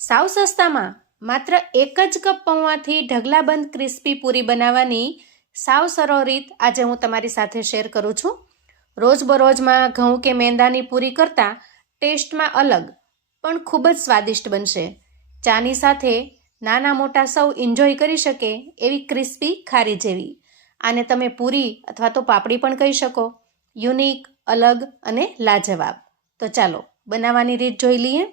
સાવ સસ્તામાં માત્ર એક જ કપ પૌંઆથી ઢગલાબંધ ક્રિસ્પી પૂરી બનાવવાની સાવ સરળ રીત આજે હું તમારી સાથે શેર કરું છું. રોજબરોજમાં ઘઉં કે મેંદાની પૂરી કરતાં ટેસ્ટમાં અલગ પણ ખૂબ જ સ્વાદિષ્ટ બનશે. ચાની સાથે નાના મોટા સૌ એન્જોય કરી શકે એવી ક્રિસ્પી ખારી જેવી. આને તમે પૂરી અથવા તો પાપડી પણ કહી શકો. યુનિક, અલગ અને લાજવાબ. તો ચાલો બનાવવાની રીત જોઈ લઈએ.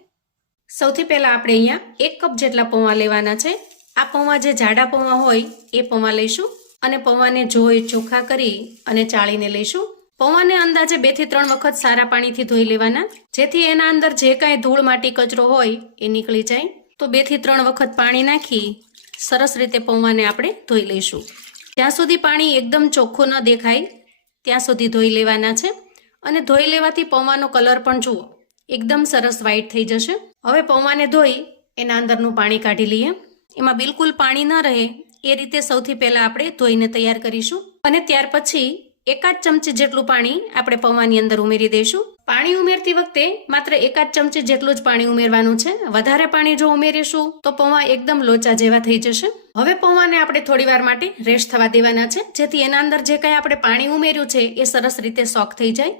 સૌથી પહેલાં આપણે અહીંયા 1 કપ જેટલા પૌંઆ લેવાના છે. આ પૌંઆ જે જાડા પૌંઆ હોય એ પૌંઆ લઈશું અને પૌંઆને ધોઈ ચોખ્ખા કરી અને ચાળીને લઈશું. પૌંઆને અંદાજે 2 થી 3 વખત સારા પાણીથી ધોઈ લેવાના, જેથી એના અંદર જે કાંઈ ધૂળ માટી કચરો હોય એ નીકળી જાય. તો 2 થી 3 વખત પાણી નાખી સરસ રીતે પૌંઆને આપણે ધોઈ લઈશું. જ્યાં સુધી પાણી એકદમ ચોખ્ખું ન દેખાય ત્યાં સુધી ધોઈ લેવાના છે. અને ધોઈ લેવાથી પૌંઆનો કલર પણ જુઓ એકદમ સરસ વ્હાઈટ થઈ જશે. હવે પૌંઆને ધોઈ એના અંદરનું પાણી કાઢી લઈએ. એમાં બિલકુલ પાણી ન રહે એ રીતે સૌથી પહેલાં આપણે ધોઈને તૈયાર કરીશું. અને ત્યાર પછી 1 ચમચી જેટલું પાણી આપણે પૌંઆની અંદર ઉમેરી દઈશું. પાણી ઉમેરતી વખતે માત્ર 1 ચમચી જેટલું જ પાણી ઉમેરવાનું છે. વધારે પાણી જો ઉમેરીશું તો પૌંઆ એકદમ લોચા જેવા થઈ જશે. હવે પૌંઆને આપણે થોડી વાર માટે રેસ્ટ થવા દેવાના છે, જેથી એના અંદર જે કંઈ આપણે પાણી ઉમેર્યું છે એ સરસ રીતે સોક થઈ જાય.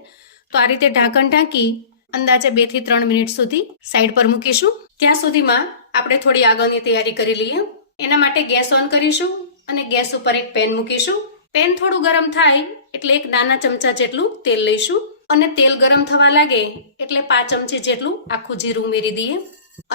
તો આ રીતે ઢાંકણ ઢાંકી અંદાજે 2 થી 3 મિનિટ સુધી સાઈડ પર મૂકીશું. ત્યાં સુધીમાં આપણે થોડી આગળની તૈયારી કરી લઈએ. એના માટે ગેસ ઓન કરીશું અને ગેસ ઉપર એક પેન મૂકીશું. પેન થોડું ગરમ થાય એટલે 1 નાના ચમચા જેટલું તેલ લઈશું અને તેલ ગરમ થવા લાગે એટલે 5 ચમચી જેટલું આખું જીરું ઉમેરી દઈએ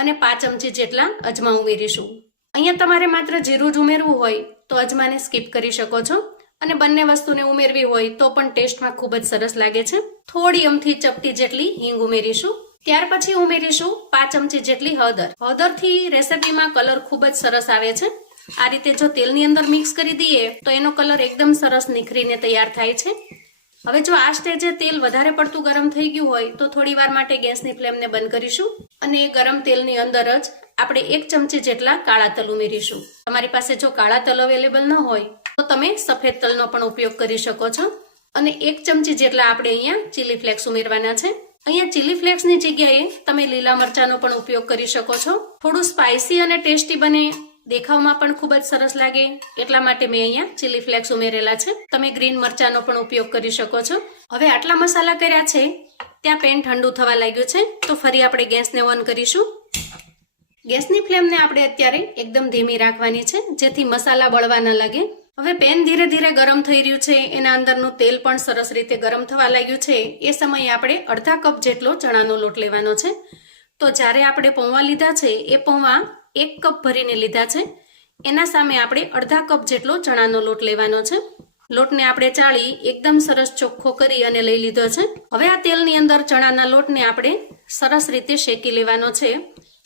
અને 5 ચમચી જેટલા અજમા ઉમેરીશું. અહીંયા તમારે માત્ર જીરું જ ઉમેરવું હોય તો અજમાને સ્કીપ કરી શકો છો, અને બંને વસ્તુને ઉમેરવી હોય તો પણ ટેસ્ટમાં ખૂબ જ સરસ લાગે છે. થોડી અમથી ચપટી જેટલી હિંગ ઉમેરીશું. ત્યાર પછી ઉમેરીશું 5 ચમચી જેટલી હળદર. હળદરથી રેસીપીમાં કલર ખૂબ જ સરસ આવે છે. આ રીતે જો તેલની અંદર મિક્સ કરી દઈએ તો એનો કલર એકદમ સરસ નિખરીને તૈયાર થાય છે. હવે જો આ સ્ટેજે તેલ વધારે પડતું ગરમ થઈ ગયું હોય તો થોડી વાર માટે ગેસની ફ્લેમને બંધ કરીશું અને એ ગરમ તેલની અંદર જ આપણે 1 ચમચી જેટલા કાળા તલ ઉમેરીશું. તમારી પાસે જો કાળા તલ અવેલેબલ ન હોય તો તમે સફેદ તલનો પણ ઉપયોગ કરી શકો છો. અને 1 ચમચી જેટલા આપણે અહીંયા ચીલી ફ્લેક્સ ઉમેરવાના છે. અહીંયા ચીલી ફ્લેક્સની જગ્યાએ તમે લીલા મરચાંનો પણ ઉપયોગ કરી શકો છો. થોડું સ્પાઇસી અને ટેસ્ટી બને, દેખાવમાં પણ ખૂબ જ સરસ લાગે એટલા માટે મેં અહીંયા ચીલી ફ્લેક્સ ઉમેરેલા છે. તમે ગ્રીન મરચાંનો પણ ઉપયોગ કરી શકો છો. હવે આટલા મસાલા કર્યા છે ત્યાં પેન ઠંડુ થવા લાગ્યું છે, તો ફરી આપણે ગેસને ઓન કરીશું. ગેસની ફ્લેમને આપણે અત્યારે એકદમ ધીમી રાખવાની છે, જેથી મસાલા બળવા ન લાગે. હવે પેન ધીરે ધીરે ગરમ થઈ રહ્યું છે, એના અંદરનું તેલ પણ સરસ રીતે ગરમ થવા લાગ્યું છે. એ સમયે આપણે અડધા કપ જેટલો ચણાનો લોટ લેવાનો છે. તો જ્યારે આપણે પૌંઆ લીધા છે એ પૌંઆ 1 કપ ભરીને લીધા છે, એના સામે આપણે અડધા કપ જેટલો ચણાનો લોટ લેવાનો છે. લોટને આપણે ચાળી એકદમ સરસ ચોખ્ખો કરી અને લઈ લીધો છે. હવે આ તેલની અંદર ચણાના લોટને આપણે સરસ રીતે શેકી લેવાનો છે,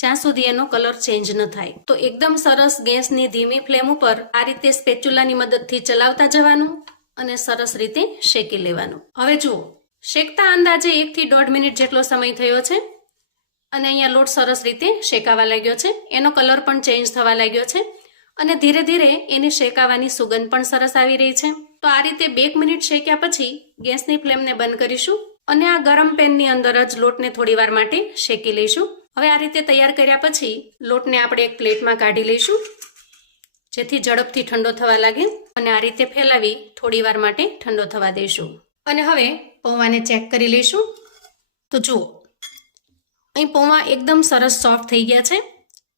જ્યાં સુધી એનો કલર ચેન્જ ન થાય. તો એકદમ સરસ ગેસની ધીમી ફ્લેમ ઉપર આ રીતે સ્પેચ્યુલાની મદદથી ચલાવતા જવાનું અને સરસ રીતે શેકી લેવાનું. હવે જુઓ, શેકતા અંદાજે 1 થી 1.5 મિનિટ જેટલો સમય થયો છે અને અહીંયા લોટ સરસ રીતે શેકાવા લાગ્યો છે. એનો કલર પણ ચેન્જ થવા લાગ્યો છે અને ધીરે ધીરે એની શેકાવાની સુગંધ પણ સરસ આવી રહી છે. તો આ રીતે 2 મિનિટ શેક્યા પછી ગેસની ફ્લેમને બંધ કરીશું અને આ ગરમ પેનની અંદર જ લોટને થોડી વાર માટે શેકી લઈશું. હવે આ રીતે તૈયાર કર્યા પછી લોટને આપણે એક પ્લેટમાં કાઢી લઈશું, જેથી ઝડપથી ઠંડો થવા લાગે, અને આ રીતે ફેલાવી થોડી વાર માટે ઠંડો થવા દઈશું. અને હવે પૌંઆને ચેક કરી લઈશું. તો જુઓ, અહીં પૌંઆ એકદમ સરસ સોફ્ટ થઈ ગયા છે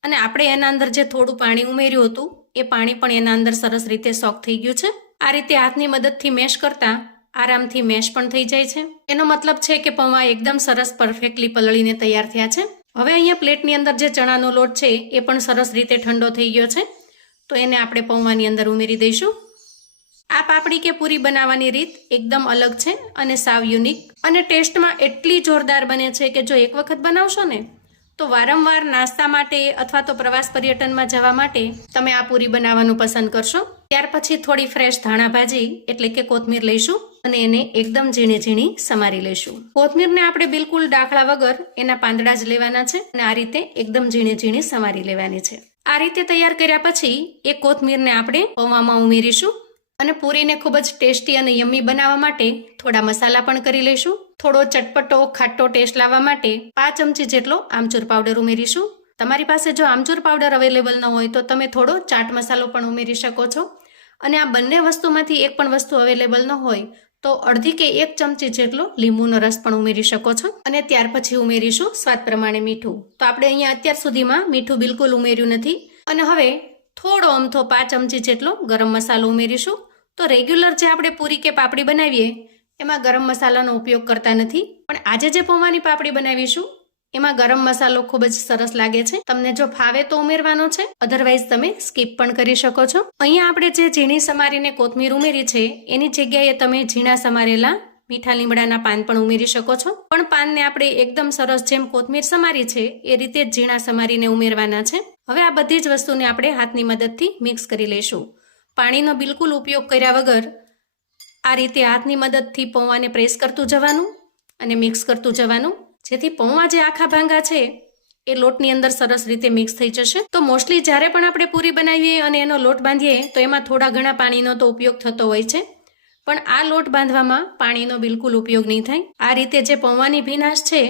અને આપણે એના અંદર જે થોડું પાણી ઉમેર્યું હતું એ પાણી પણ એના અંદર સરસ રીતે સોક થઈ ગયું છે. આ રીતે હાથની મદદથી મેશ કરતા આરામથી મેશ પણ થઈ જાય છે. એનો મતલબ છે કે પૌંઆ એકદમ સરસ પરફેક્ટલી પલળીને તૈયાર થયા છે. હવે અહીંયા પ્લેટની અંદર જે ચણાનો લોટ છે એ પણ સરસ રીતે ઠંડો થઈ ગયો છે, તો એને આપણે પૌંઆની અંદર ઉમેરી દઈશું. આ પાપડી કે પૂરી બનાવવાની રીત એકદમ અલગ છે અને સાવ યુનિક, અને ટેસ્ટમાં એટલી જોરદાર બને છે કે જો એક વખત બનાવશો ને તો વારંવાર નાસ્તા માટે અથવા તો પ્રવાસ પર્યટનમાં જવા માટે તમે આ પૂરી બનાવવાનું પસંદ કરશો. ત્યાર પછી થોડી ફ્રેશ ધાણા ભાજી એટલે કે કોથમીર લઈશું અને એને એકદમ ઝીણી ઝીણી સમારી લઈશું. કોથમીરને આપણે બિલકુલ ડાખલા વગર એના પાંદડા જ લેવાના છે અને આ રીતે એકદમ ઝીણી ઝીણી સમારી લેવાની છે. આ રીતે તૈયાર કર્યા પછી એ કોથમીરને આપણે પૌંઆમાં ઉમેરીશું અને પૂરીને ખૂબ જ ટેસ્ટી અને યમ્મી બનાવવા માટે થોડા મસાલા પણ કરી લઈશું. થોડો ચટપટો ખાટો ટેસ્ટ લાવવા માટે 5 ચમચી જેટલો આમચૂર પાવડર ઉમેરીશું તમારી પાસે જો આમચૂર પાવડર અવેલેબલ ન હોય તો તમે થોડો ચાટ મસાલો પણ ઉમેરી શકો છો. અને આ બંને વસ્તુમાંથી એક પણ વસ્તુ અવેલેબલ ન હોય તો અડધી કે 1 ચમચી જેટલો લીંબુનો રસ પણ ઉમેરી શકો છો. અને ત્યાર પછી ઉમેરીશું સ્વાદ પ્રમાણે મીઠું. તો આપણે અહીંયા અત્યાર સુધીમાં મીઠું બિલકુલ ઉમેર્યું નથી. અને હવે થોડો અમથો 5 ચમચી જેટલો ગરમ મસાલો ઉમેરીશું. તો રેગ્યુલર જે આપણે પૂરી કે પાપડી બનાવીએ એમાં ગરમ મસાલાનો ઉપયોગ કરતા નથી, પણ આજે જે પૌવાની પાપડી બનાવીશું એમાં ગરમ મસાલો ખૂબ જ સરસ લાગે છે. તમને જો ફાવે તો ઉમેરવાનો છે, અધરવાઇઝ તમે સ્કીપ પણ કરી શકો છો. અહીંયા આપણે જે ઝીણી સમારીને કોથમીર ઉમેરી છે એની જગ્યાએ તમે ઝીણા સમારેલા મીઠા લીમડાના પાન પણ ઉમેરી શકો છો. પણ પાનને આપણે એકદમ સરસ જેમ કોથમીર સમારી છે એ રીતે જ ઝીણા સમારીને ઉમેરવાના છે. હવે આ બધી જ વસ્તુને આપણે હાથની મદદથી મિક્સ કરી લઈશું. પાણીનો બિલકુલ ઉપયોગ કર્યા વગર આ રીતે હાથની મદદથી પૌવાને પ્રેસ કરતું જવાનું અને મિક્સ કરતું જવાનું, જેથી પૌવા જે આખા ભાંગા છે એ લોટની અંદર સરસ રીતે મિક્સ થઈ જશે. તો મોસ્ટલી જ્યારે પણ આપણે પૂરી બનાવીએ અને એનો લોટ બાંધીએ તો એમાં થોડા ઘણા પાણીનો તો ઉપયોગ થતો હોય છે, પણ આ લોટ બાંધવામાં પાણીનો બિલકુલ ઉપયોગ નહીં થાય. આ રીતે જે પૌવાની ભીનાશ છે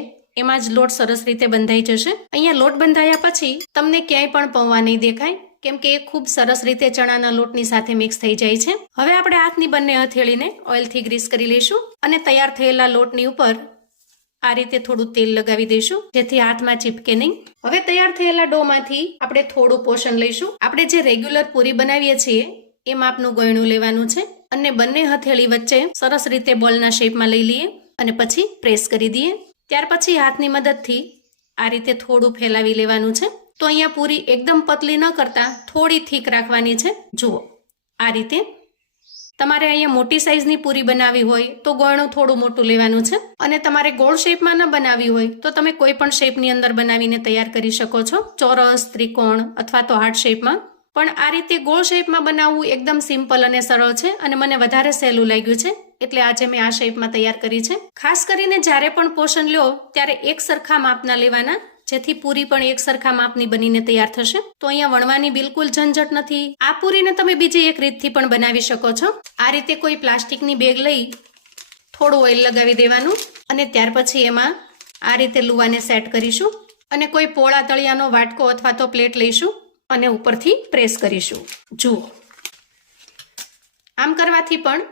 એમાં જ લોટ સરસ રીતે બંધાઈ જશે. અહીંયા લોટ બંધાયા પછી તમને ક્યાંય પણ પૌવા નહીં દેખાય, કેમ કે એ ખૂબ સરસ રીતે ચણાના લોટની સાથે મિક્સ થઈ જાય છે. હવે આપણે હાથની બંને હથેળીને ઓઇલથી ગ્રીસ કરી લઈશું અને તૈયાર થયેલા લોટની ઉપર આ રીતે થોડું તેલ લગાવી દઈશું, જેથી હાથમાં ચીપકે નહીં. હવે તૈયાર થયેલા ડોમાંથી આપણે થોડું પોષણ લઈશું. આપણે જે રેગ્યુલર પૂરી બનાવીએ છીએ એ માપનું ગળણું લેવાનું છે અને બંને હથેળી વચ્ચે સરસ રીતે બોલના શેપમાં લઈ લઈએ અને પછી પ્રેસ કરી દઈએ. ત્યાર પછી હાથની મદદથી આ રીતે થોડું ફેલાવી લેવાનું છે. તો અહીંયા પૂરી એકદમ પતલી ન કરતા થોડી થીક રાખવાની છે. જુઓ આ રીતે. તમારે અહીંયા મોટી સાઈઝની પૂરી બનાવી હોય તો ગળણું થોડું મોટું લેવાનું છે, અને તમારે ગોળ શેપમાં ન બનાવી હોય તો તમે કોઈ પણ શેપની અંદર બનાવીને તૈયાર કરી શકો છો, ચોરસ, ત્રિકોણ અથવા તો હાર્ટ શેપમાં. પણ આ રીતે ગોળ શેપમાં બનાવવું એકદમ સિમ્પલ અને સરળ છે અને મને વધારે સહેલું લાગ્યું છે, એટલે આજે મેં આ શેપમાં તૈયાર કરી છે. ખાસ કરીને જ્યારે પણ પોષણ લો ત્યારે એક સરખા માપના લેવાના, જેથી પૂરી પણ એક સરખા માપની બનીને તૈયાર થશે. તો અહીંયા વણવાની બિલકુલ ઝંઝટ નથી. આ પૂરીને તમે બીજી એક રીતથી પણ બનાવી શકો છો. આ રીતે કોઈ પ્લાસ્ટિકની બેગ લઈ થોડું ઓઇલ લગાવી દેવાનું અને ત્યાર પછી એમાં આ રીતે લુવાને સેટ કરીશું અને કોઈ પોળા તળિયાનો વાટકો અથવા તો પ્લેટ લઈશું અને ઉપરથી પ્રેસ કરીશું. જુઓ આમ કરવાથી પણ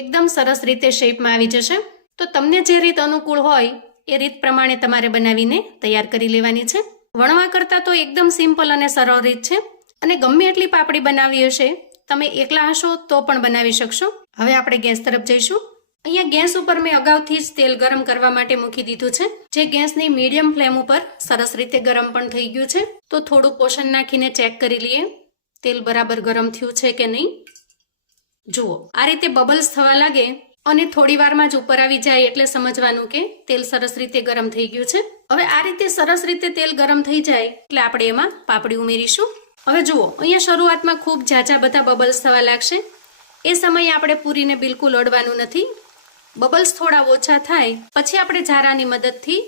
એકદમ સરસ રીતે શેપમાં આવી જશે. તો તમને જે રીત અનુકૂળ હોય એ રીત પ્રમાણે તમારે બનાવીને તૈયાર કરી લેવાની છે. વણવા કરતાં તો એકદમ સિમ્પલ અને સરળ રીત છે, અને ગમે એટલી પાપડી બનાવી હશે તમે એકલા હશો તો પણ બનાવી શકશો. હવે આપણે ગેસ તરફ જઈશું. અહીંયા ગેસ ઉપર મેં અગાઉથી જ તેલ ગરમ કરવા માટે મૂકી દીધું છે, જે ગેસની મીડિયમ ફ્લેમ ઉપર સરસ રીતે ગરમ પણ થઈ ગયું છે. તો થોડું પોષણ નાખીને ચેક કરી લઈએ તેલ બરાબર ગરમ થયું છે કે નહીં. જુઓ આ રીતે બબલ્સ થવા લાગે અને થોડી વારમાં જ ઉપર આવી જાય એટલે સમજવાનું કે તેલ સરસ રીતે ગરમ થઈ ગયું છે. હવે આ રીતે સરસ રીતે તેલ ગરમ થઈ જાય એટલે આપણે એમાં પાપડી ઉમેરીશું. હવે જુઓ અહીંયા શરૂઆતમાં ખૂબ ઝાઝા બધા બબલ્સ થવા લાગશે. એ સમયે આપણે પૂરીને બિલકુલ અડવાનું નથી. બબલ્સ થોડા ઓછા થાય પછી આપણે ઝારાની મદદથી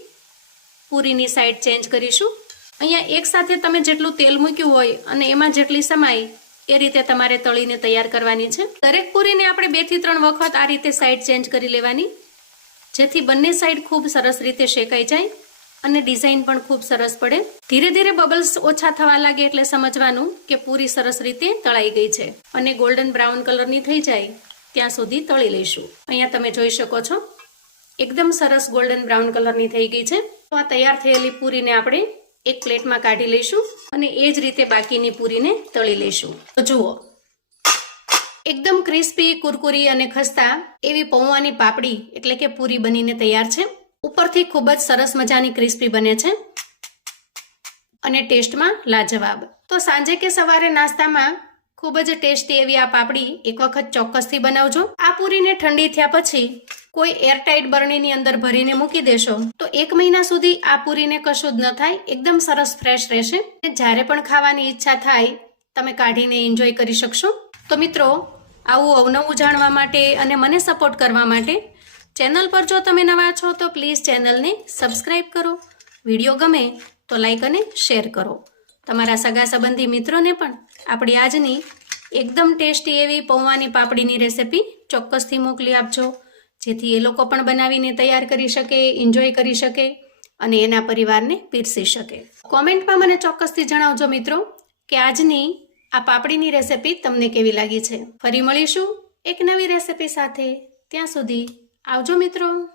પૂરીની સાઈડ ચેન્જ કરીશું. અહીંયા એક સાથે તમે જેટલું તેલ મૂક્યું હોય અને એમાં જેટલી સમાય એ રીતે તમારે તળીને તૈયાર કરવાની છે. દરેક પૂરીને આપણે 2 થી 3 વખત આ રીતે સાઈડ ચેન્જ કરી લેવાની, જેથી બંને સાઈડ ખૂબ સરસ રીતે શેકાઈ જાય અને ડિઝાઇન પણ ખૂબ સરસ પડે. ધીરે ધીરે બબલ્સ ઓછા થવા લાગે એટલે સમજવાનું કે પૂરી સરસ રીતે તળાઈ ગઈ છે અને ગોલ્ડન બ્રાઉન કલરની થઈ જાય ત્યાં સુધી તળી લઈશું. અહીંયા તમે જોઈ શકો છો એકદમ સરસ ગોલ્ડન બ્રાઉન કલરની થઈ ગઈ છે. તો આ તૈયાર થયેલી પૂરીને આપણે એક પ્લેટમાં કાઢી લઈશું અને એ જ રીતે બાકીની પૂરીને તળી લઈશું. તો જુઓ એકદમ ક્રિસ્પી, કુરકુરી અને ખસ્તા એવી પૌવાની પાપડી એટલે કે પૂરી બનીને તૈયાર છે. ઉપરથી ખૂબ જ સરસ મજાની ક્રિસ્પી બને છે અને ટેસ્ટમાં લાજવાબ. તો સાંજે કે સવારે નાસ્તામાં ખૂબ જ ટેસ્ટી એવી આ પાપડી એક વખત ચોક્કસથી બનાવજો. આ પૂરીને ઠંડી થયા પછી કોઈ એરટાઇટ બરણીની અંદર ભરીને મૂકી દેશો તો 1 મહિના સુધી આ પૂરીને કશું જ ન થાય, એકદમ સરસ ફ્રેશ રહેશે. જ્યારે પણ ખાવાની ઈચ્છા થાય તમે કાઢીને એન્જોય કરી શકશો. તો મિત્રો આવું અવનવું જાણવા માટે અને મને સપોર્ટ કરવા માટે ચેનલ પર જો તમે નવા છો તો પ્લીઝ ચેનલને સબસ્ક્રાઈબ કરો. વિડીયો ગમે તો લાઈક અને શેર કરો. તમારા સગા સંબંધી મિત્રોને પણ આપણી આજની એકદમ ટેસ્ટી એવી પૌવાની પાપડીની રેસિપી ચોક્કસથી મોકલી આપજો, જેથી એ લોકો પણ બનાવીને તૈયાર કરી શકે, એન્જોય કરી શકે અને એના પરિવારને પીરસી શકે. કોમેન્ટમાં મને ચોક્કસથી જણાવજો મિત્રો કે આજની આ પાપડીની રેસિપી તમને કેવી લાગી છે. ફરી મળીશું એક નવી રેસિપી સાથે. ત્યાં સુધી આવજો મિત્રો.